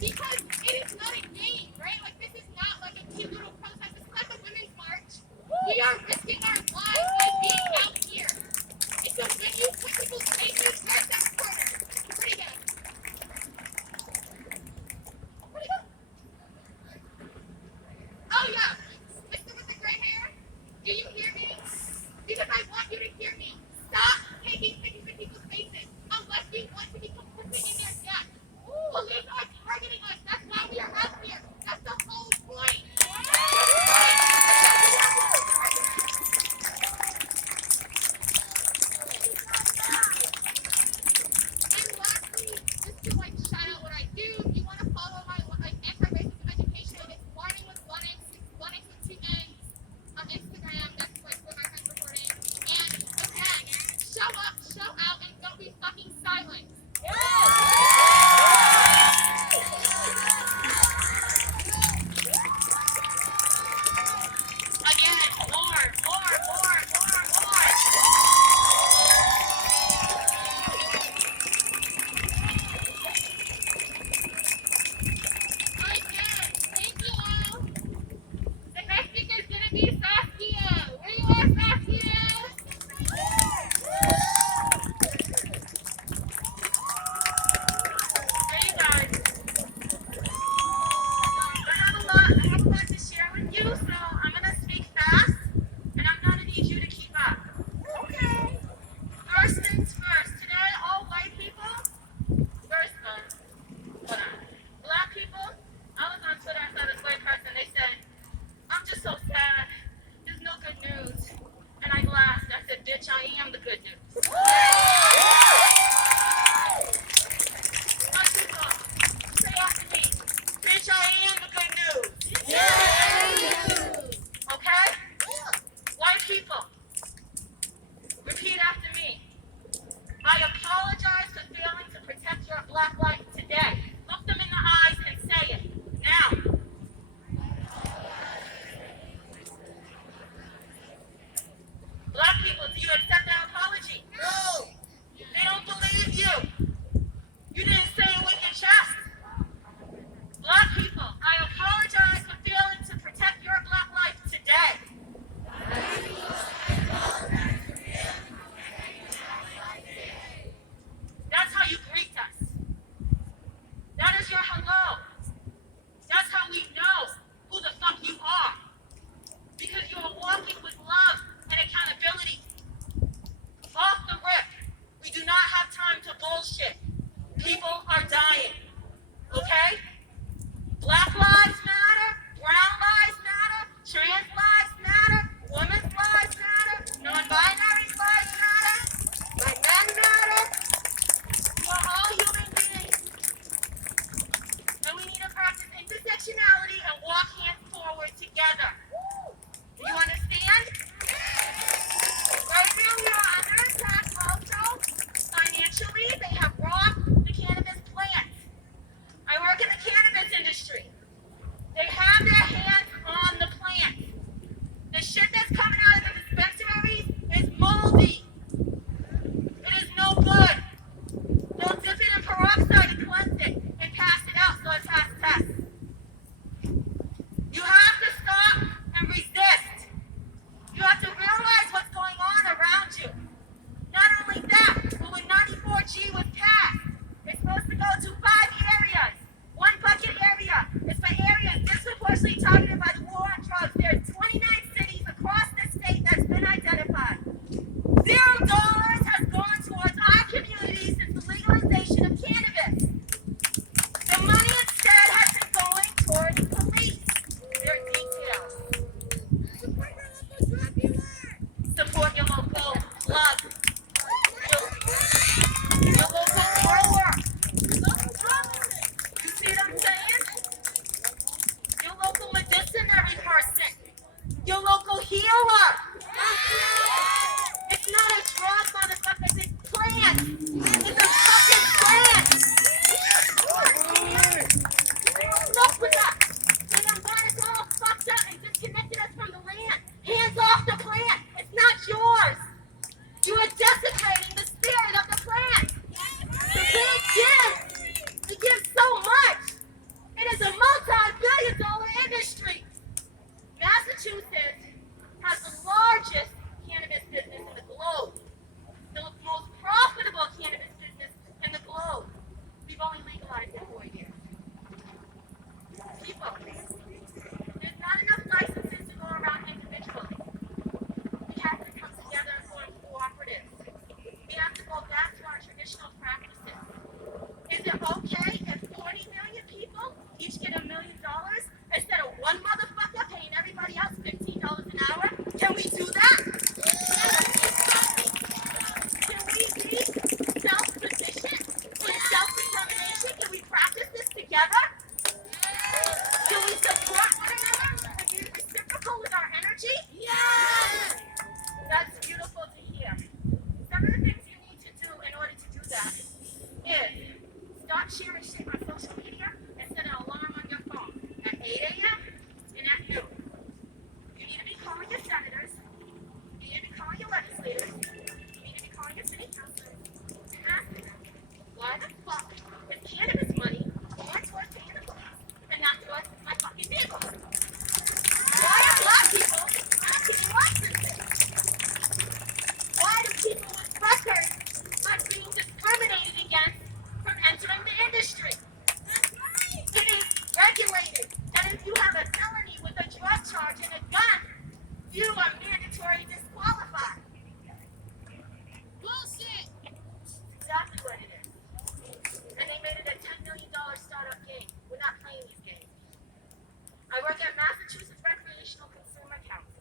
Because it is not a game, right? Like, this is not like a cute little protest. This is like a women's march. We are risking our lives by being out here. And so when you put people's faces, where's that corner? Where'd he go? Where'd he go? Oh, yeah. Mister with the gray hair, do you hear me? Because I want you to hear me. Stop taking pictures of people's faces unless we want to be complicit in their death. Police are targeting us. That's why we are out here. That's the whole point. And lastly, just to like shout out what I do, if you want to follow my like anti-racism education, it's learning with Lennox with 2 N's on Instagram. That's like where my friends reporting. And again, show up, show out, and don't be fucking silent. Again, more. Again, thank you all. The next speaker is gonna be Saskia. Where you at, Saskia? There you guys. I have a lot to share with you, so I'm gonna speak fast, and I'm gonna need you to keep up. Okay. First things first. Today, all white people. First, hold on. Black people. I was on Twitter. I saw this white person. They said, "I'm just so sad. There's no good news." And I laughed. I said, "Bitch, I am the good news." White people, say after me. Bitch, I am the good news. Okay? White people, repeat after me. I apologize for failing to protect your black life today. Look them in the eyes and say it. Now. Black people, do you accept that apology? No. They don't believe you. You didn't say it with your chest. Black people, I apologize for failing to protect your black life today. That's how you greet us. That is your hello. That's how we know who the fuck you are. Because you are walking with love and accountability. Off the rip, we do not have time to bullshit. People are dying. Okay? Black lives matter, brown lives matter, trans lives matter, women's lives matter, non-binary lives matter, white men matter. We're all human beings. And we need to practice intersectionality and walk hands forward together. Do you understand? Right now we are under attack also. Financially, they have robbed the cannabis plant. I work in the cannabis industry. They have their hands on the plant. The shit that's coming out of the dispensaries is moldy. It is no good. They'll dip it in peroxide and cleanse it and pass it out so it passes tests. You have to stop and resist. You have to realize what's going on around you. Not only that, but when 94G was passed, it's supposed to go to 5 areas. One bucket area is drug charge and a gun, you are mandatory disqualified. Bullshit! Exactly what it is. And they made it a $10 million startup game. We're not playing these games. I work at Massachusetts Recreational Consumer Council.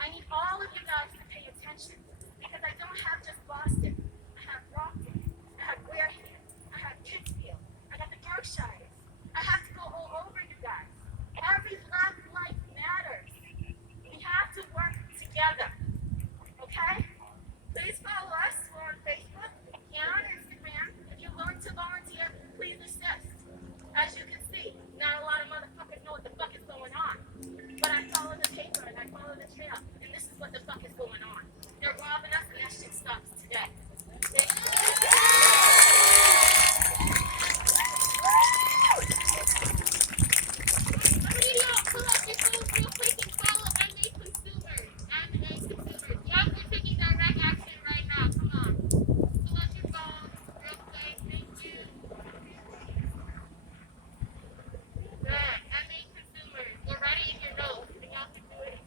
I need all of you guys to pay attention because I don't have just Boston. I have Rockland. I have Wareham. I have Pittsfield. I got the Berkshires. I have to go all over you guys. Every black life matters. We have to work together. Okay? Please follow us. We're on Facebook and on Instagram. If you're willing to volunteer, please assist. As you can see, not a lot of motherfuckers know what the fuck is going on. But I follow the paper and I follow the trail. And this is what the fuck is going on. They're robbing us and that shit stops today. Thank you. How many of y'all pull out your phones real quick and follow MA Consumers? MA Consumers. Y'all are taking direct action right now. Come on. Pull out your phones real quick. Thank you. Good. MA Consumers. We're writing in your notes. And y'all can do it.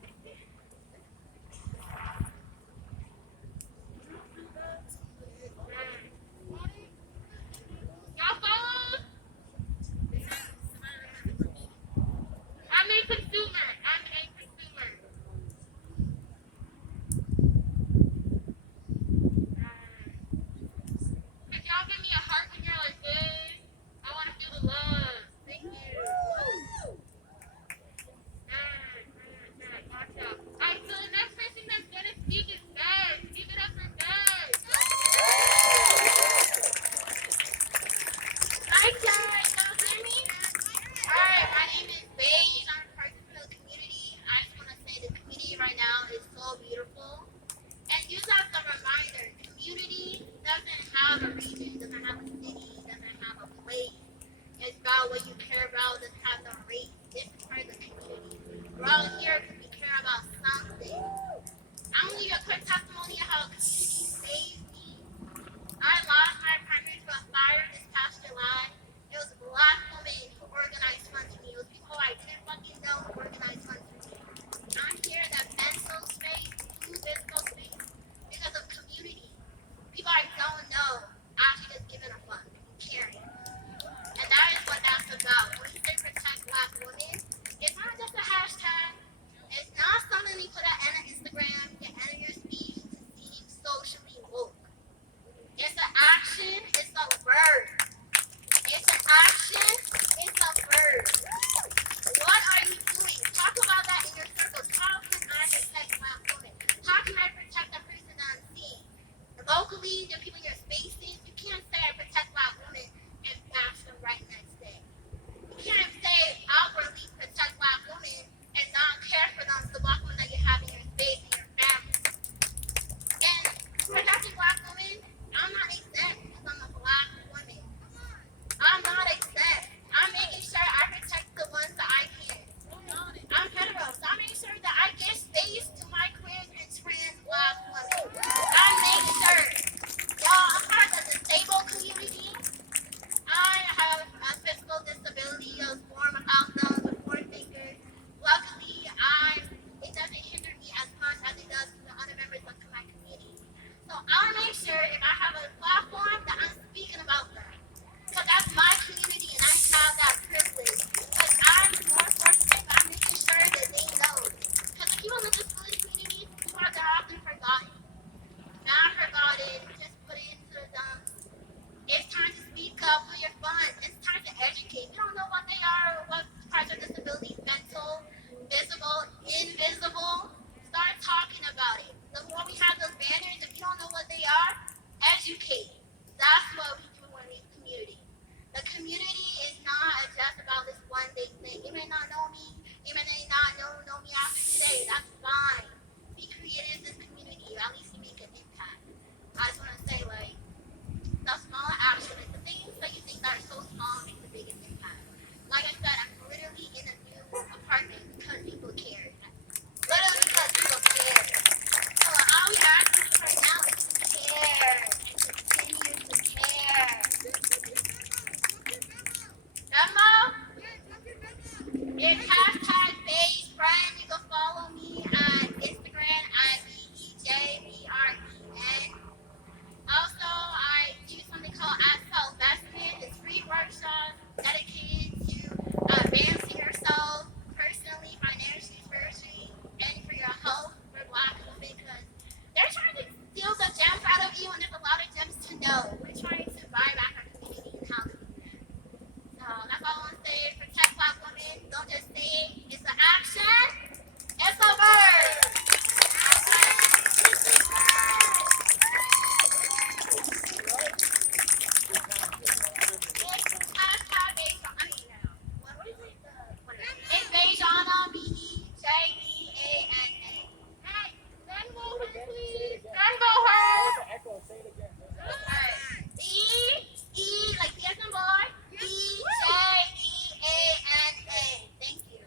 Don't just say it. It's an action. It's a verb. It's Bejana, B-E-J-E-A-N-A. Hey, Venmo her, please. Venmo her. Alright. E, like the SM boy. E-J-E-A-N-A. Thank you.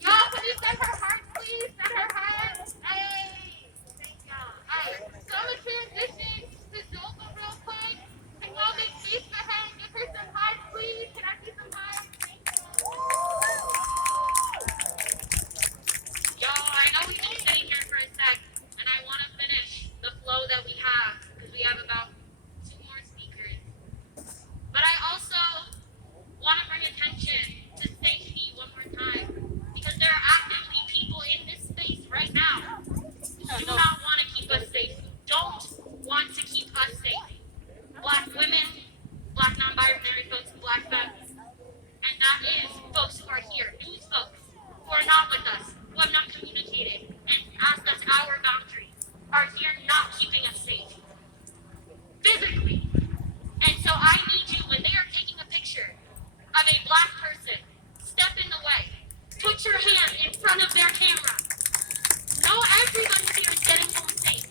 Y'all, can you send her hearts, please? Send her hearts. Hey. Thank y'all. Alright. So I'm going to transition to Zolka real quick. Can y'all make space for her and give her some hearts, please? Can I see some hearts? Thank you. Y'all, I know we've been sitting here for a sec, and I want to finish the flow that we have, because we have about 2 more speakers. But I also want to bring attention to safety one more time, because there are actively people in this space right now who do not want to keep us safe, who don't want to keep us safe. Black women, Black non-binary folks, and Black femmes. And that is folks who are here, news folks, who are not with us, who have not communicated and asked us our boundaries, are here not keeping us safe. Physically. And so I need you, when they are taking a picture of a Black person, step in the way. Put your hand in front of their camera. Know everybody here is getting home safe.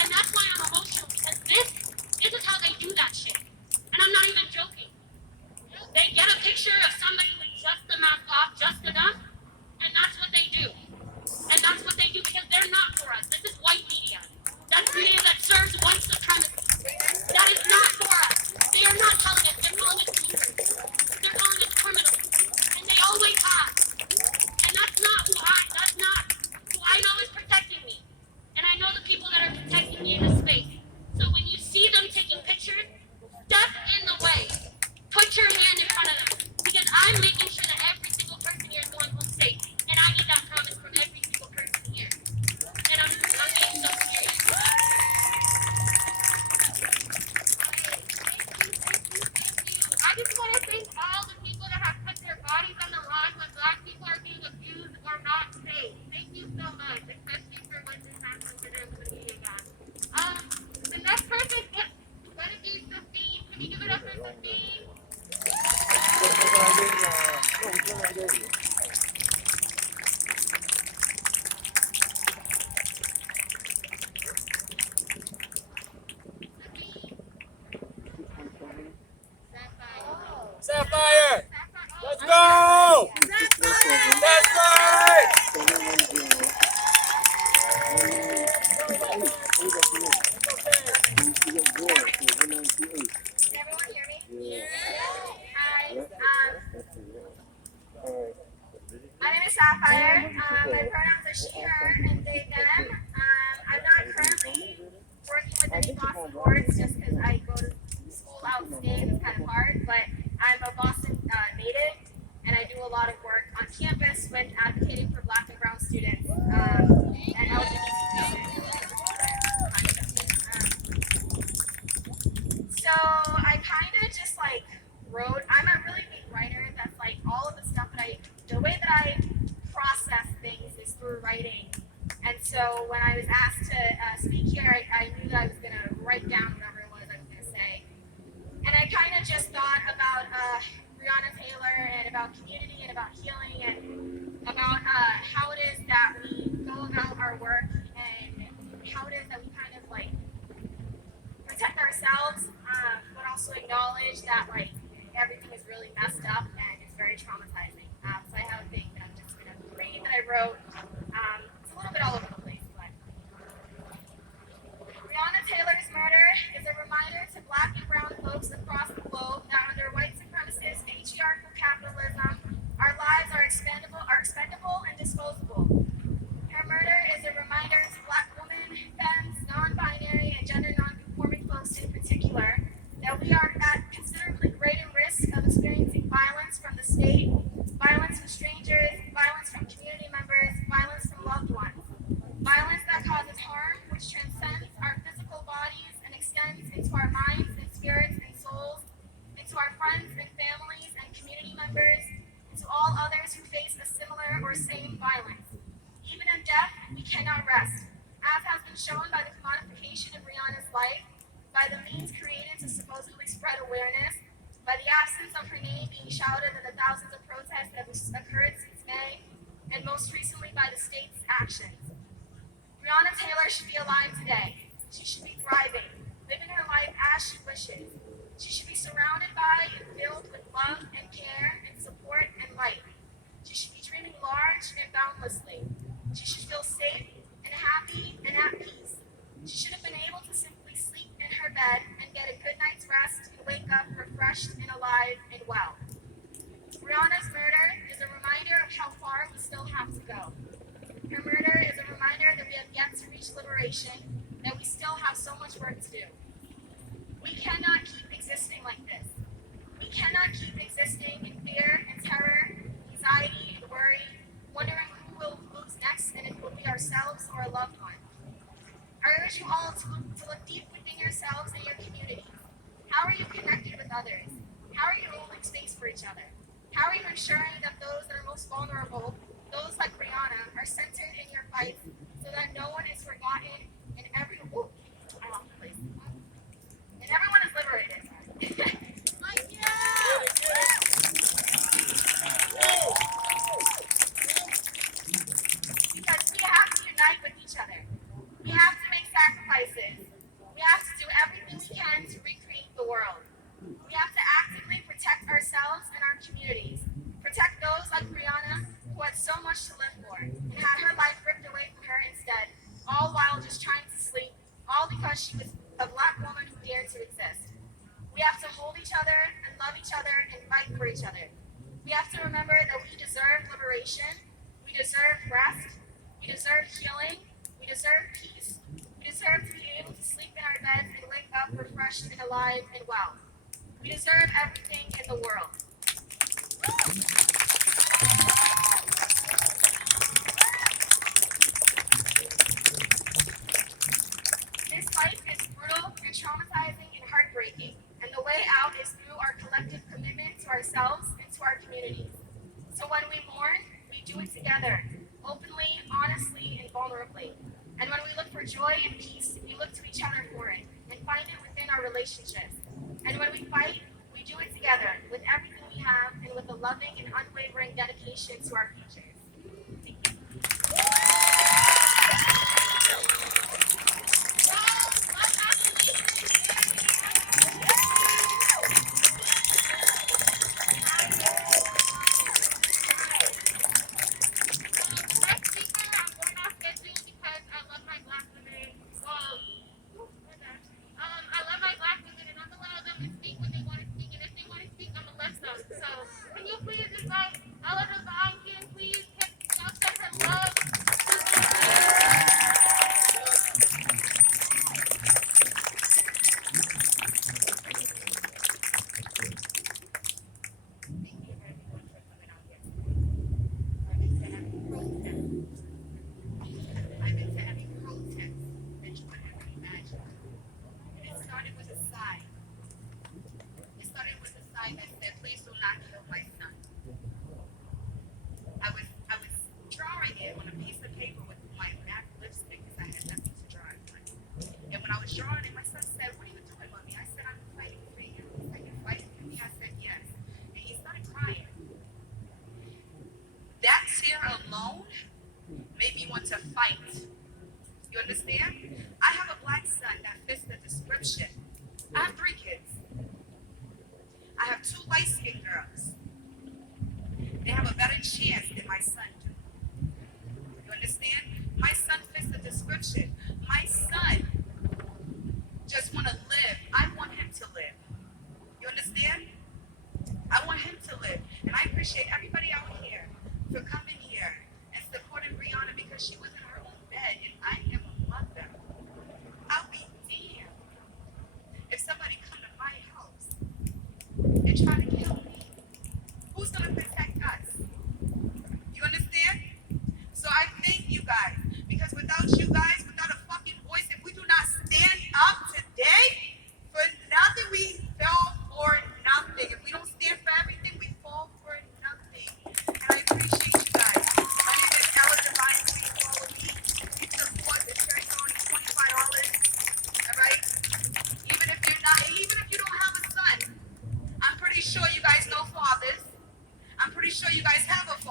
And that's why I'm emotional, because this is how they do that shit. And I'm not even joking. They get a picture of somebody with just the mask off, just enough, and that's what they do. And that's what they do because they're not for us. This is white media. That's media that serves white supremacy. That is not for us. They are not telling us. They're calling us losers. They're calling us criminals. And they always have. And that's not who I know is protecting me. And I know the people that are protecting me in this space. So when you see them taking pictures, step in the way. Put your hand in front of them. Because I'm making sure that every single person here is going home safe. And I need that promise from every single person here. And I'm being so serious. Thank you. I just want to thank all the people that have put their bodies on the line when Black people are being abused or not safe. Thank you so much, especially for when this happens to them with the media guys. The next person is going to be Sophie. Can you give it up for Sophie? Sapphire! Let's go! That's right! Can everyone hear me? Hi. My name is Sapphire. My pronouns are she, her, and they, them. I'm not currently working with any Boston boards just because I go to school outstate. It's kind of hard, but I'm a Boston native, and I do a lot of work on campus with advocating for Black and Brown students and LGBT students. So I kind of just like wrote. I'm a really big writer. That's like all of the stuff that the way that I process things is through writing. And so when I was asked to speak here, I knew that I was going to write down whatever it was I was going to say. And I kind of just thought about BreonnaTaylor and about community and about healing and about how it is that we go about our work and how it is that we kind of like protect ourselves, but also acknowledge that like everything is really messed up and it's very traumatizing. So I have a thing that I'm just going to read that I wrote. It's a little bit all over the place, but BreonnaTaylor's murder is a reminder to Black and Brown folks across the globe that under white supremacist patriarchal capitalism, our lives are expendable and disposable. Her murder is a reminder to Black women, femmes, non-binary, and gender non-conforming folks in particular that we are at considerably greater risk of experiencing violence from the state, violence from strangers, violence from community members, violence from loved ones. Violence that causes harm, which transcends our physical bodies and extends into our minds and spirits and spread awareness by the absence of her name being shouted at the thousands of protests that have occurred since May, and most recently by the state's actions. BreonnaTaylor should be alive today. She should be thriving, living her life as she wishes. She should be surrounded by and filled with love and care and support and light. She should be dreaming large and boundlessly. She should feel safe and happy and at peace. She should have been able to simply sleep in her bed and get a good night's rest and wake up refreshed and alive and well. Breonna's murder is a reminder of how far we still have to go. Her murder is a reminder that we have yet to reach liberation, that we still have so much work to do. We cannot keep existing like this. We cannot keep existing in fear and terror, anxiety and worry, wondering who will lose next and if it will be ourselves or a loved one. I urge you all to look deep within yourselves and your communities. How are you connected with others? How are you holding space for each other? How are you ensuring that those that are most vulnerable, those like Breonna, are centered in your fights so that no one is forgotten and everyone is liberated? Because we have to unite with each other. We have to make sacrifices. We have to do everything we can to recreate the world. We have to actively protect ourselves and our communities. Protect those like Breonna, who had so much to live for and had her life ripped away from her instead, all while just trying to sleep, all because she was a Black woman who dared to exist. We have to hold each other and love each other and fight for each other. We have to remember that we deserve liberation, we deserve rest, we deserve healing, we deserve peace, we deserve to be able to sleep in our beds and wake up refreshed and alive and well. We deserve everything in the world. This life is brutal and traumatizing and heartbreaking, and the way out is through our collective commitment to ourselves and to our communities. So when we mourn, we do it together, openly, honestly, and vulnerably. And when we look for joy and peace, we look to each other for it and find it within our relationships. And when we fight, we do it together with everything we have and with a loving and unwavering dedication to our futures. That tear alone made me want to fight. You understand? I have a Black son that fits the description. I have 3 kids. I have 2 light-skinned girls. They have a better chance than my son do. You understand? My son fits the description. My son just want to live. I want him to live. You understand? I want him to live. And I appreciate everybody out here for coming here and supporting Breonna because she was in her own bed and I am a mother. I'll be damned if somebody come to my house and try to kill me. Who's going to protect us? You understand? So I thank you guys because without you guys, without a fucking voice, if we do not stand up today for nothing, we fell for nothing. If we don't stand for everything, we fall for nothing. And I appreciate you guys. My name is Ella Divine. Please follow me. Please support the church on $25. All right? Even if you don't have a son,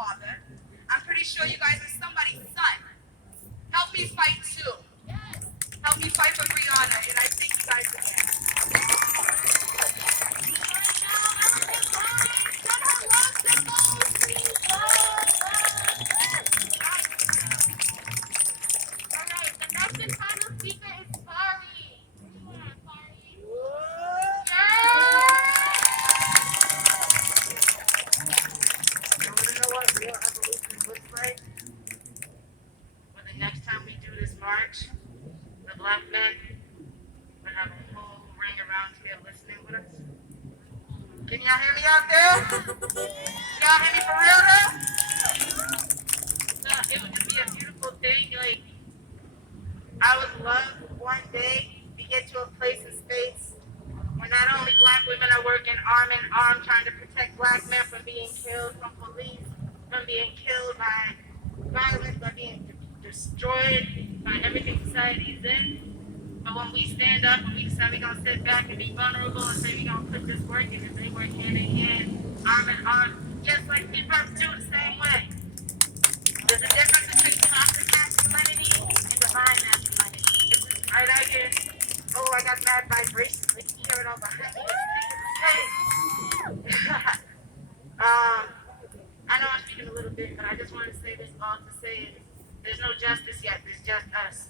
father. I'm pretty sure you guys are somebody's son. Help me fight too. Help me fight for Breonna, and I think you guys again. Alright, the next and final speaker is Barry. You want to know what real evolution looks like? When the next time we do this march, the black men will have a whole ring around here listening with us. Can y'all hear me out there? Y'all hear me for real though? So it would just be a beautiful thing. Like, I would love one day to get to a place in space where not only black women are working arm in arm trying to protect black men from being killed from police, from being killed by violence, by being destroyed by everything society is in. But when we stand up and we decide we're going to sit back and be vulnerable and say we're going to put this work in and they work hand in hand, arm in arm, just like people do the same way. There's a difference between toxic masculinity and divine masculinity. This is right out here. Oh, I got mad vibrations. Like, you hear it all behind me. I know I'm speaking a little bit, but I just want to say this all to say is there's no justice yet. There's just us.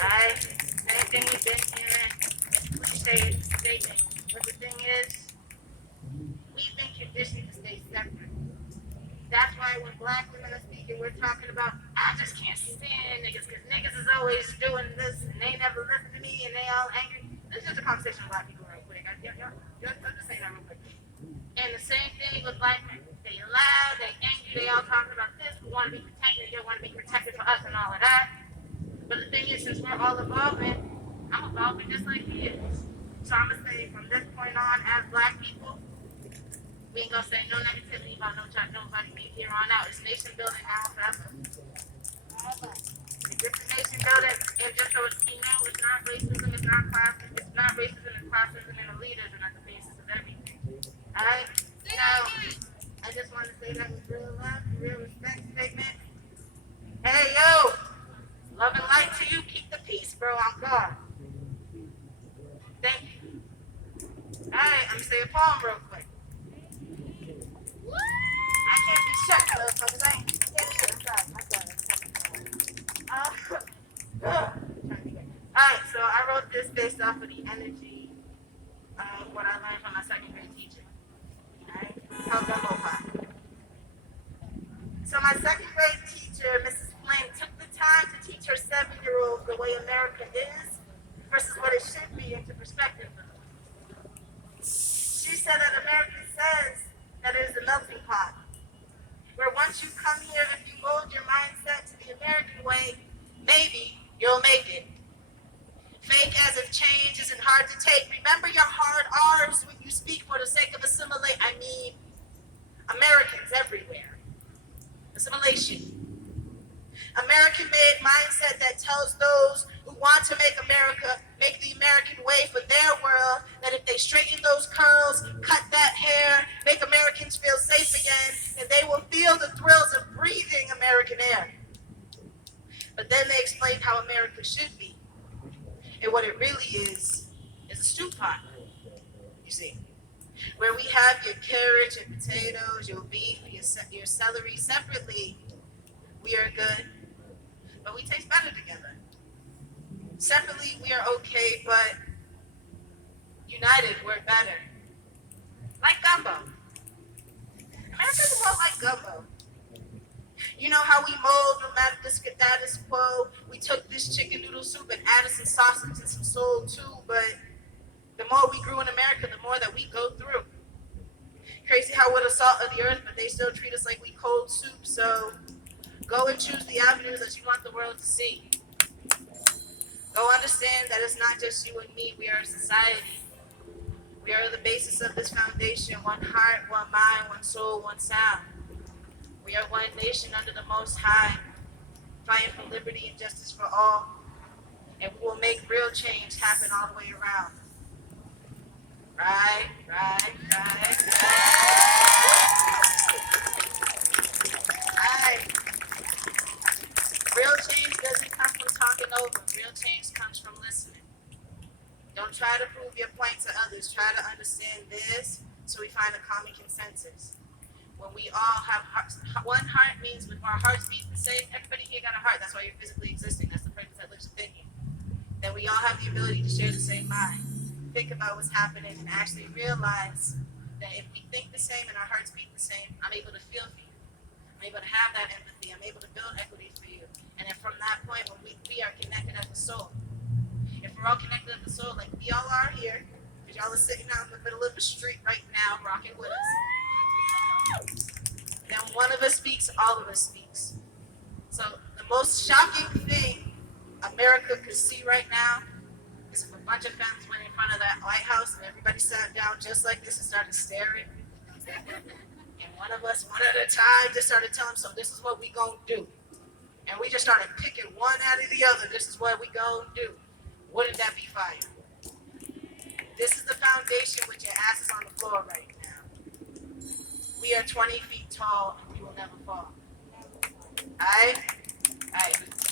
Alright? Same thing we've been hearing. Cliche statement. But the thing is, we've been conditioned to stay separate. That's why when black women are speaking, we're talking about, I just can't stand niggas because niggas is always doing this and they never listen to me and they all angry. This is just a conversation with black people real quick. I'm just saying that real quick. And the same thing with black men. They loud, they angry, they all talking about this. We want to be protected, they want to be protected for us and all of that. But the thing is, since we're all evolving, I'm evolving just like he is. So I'm going to say from this point on, as black people, we ain't gonna say no negativity about nobody from here on out. It's nation building now forever. It's just a nation building, and just so you know, it's not racism, it's not classism, it's not racism and classism and elitism at the basis of everything. Alright? Now, I just want to say that with real love, real respect statement. Hey yo! Love and light to you, keep the peace, bro. I'm God. Thank you. Alright, I'm gonna say a poem real quick. I can't be shut, motherfuckers. I ain't shut aside. My God. Alright, so I wrote this based off of the energy of what I learned from my second grade teacher. Alright? Called Gumbo Pie. So my second grade teacher, Mrs. Flynn, took the time to teach her 7-year-old the way America is versus what it should be into perspective. She said that America says that it is a melting pot, where once you come here, if you mold your mindset to the American way, maybe you'll make it. Fake as if change isn't hard to take. Remember your hard R's when you speak for the sake of assimilate. I mean, Americans everywhere. Assimilation. American-made mindset that tells those who want to make America, make the American way for their world, that if they straighten those curls, cut that hair, make Americans feel safe again, and they will feel the thrills of breathing American air. But then they explain how America should be. And what it really is a stew pot, you see. Where we have your carrots, your potatoes, your beef, your celery separately, we are good. But we taste better together. Separately, we are okay, but united, we're better. Like gumbo. America's a lot like gumbo. You know how we mold no matter the status quo? We took this chicken noodle soup and added some sausage and some soul too, but the more we grew in America, the more that we go through. Crazy how we're the salt of the earth, but they still treat us like we cold soup, so go and choose the avenues that you want the world to see. Go understand that it's not just you and me, we are a society. We are the basis of this foundation, one heart, one mind, one soul, one sound. We are one nation under the Most High, fighting for liberty and justice for all. And we will make real change happen all the way around. Right. understand theirs, so we find a common consensus. When we all have hearts, one heart means when our hearts beat the same, everybody here got a heart, that's why you're physically existing, that's the purpose that lives within you. Then we all have the ability to share the same mind, think about what's happening, and actually realize that if we think the same and our hearts beat the same, I'm able to feel for you. I'm able to have that empathy. I'm able to build equity for you. And then from that point, when we are connected as a soul, if we're all connected as a soul, like we all are here, because y'all are sitting out in the middle of the street right now, rocking with us. Then one of us speaks, all of us speaks. So the most shocking thing America could see right now is if a bunch of fans went in front of that White House and everybody sat down just like this and started staring. And one of us, one at a time, just started telling them, so this is what we gonna do. And we just started picking one out of the other. This is what we gonna do. Wouldn't that be fire? This is the foundation with your asses on the floor right now. We are 20 feet tall and we will never fall. Alright? Alright.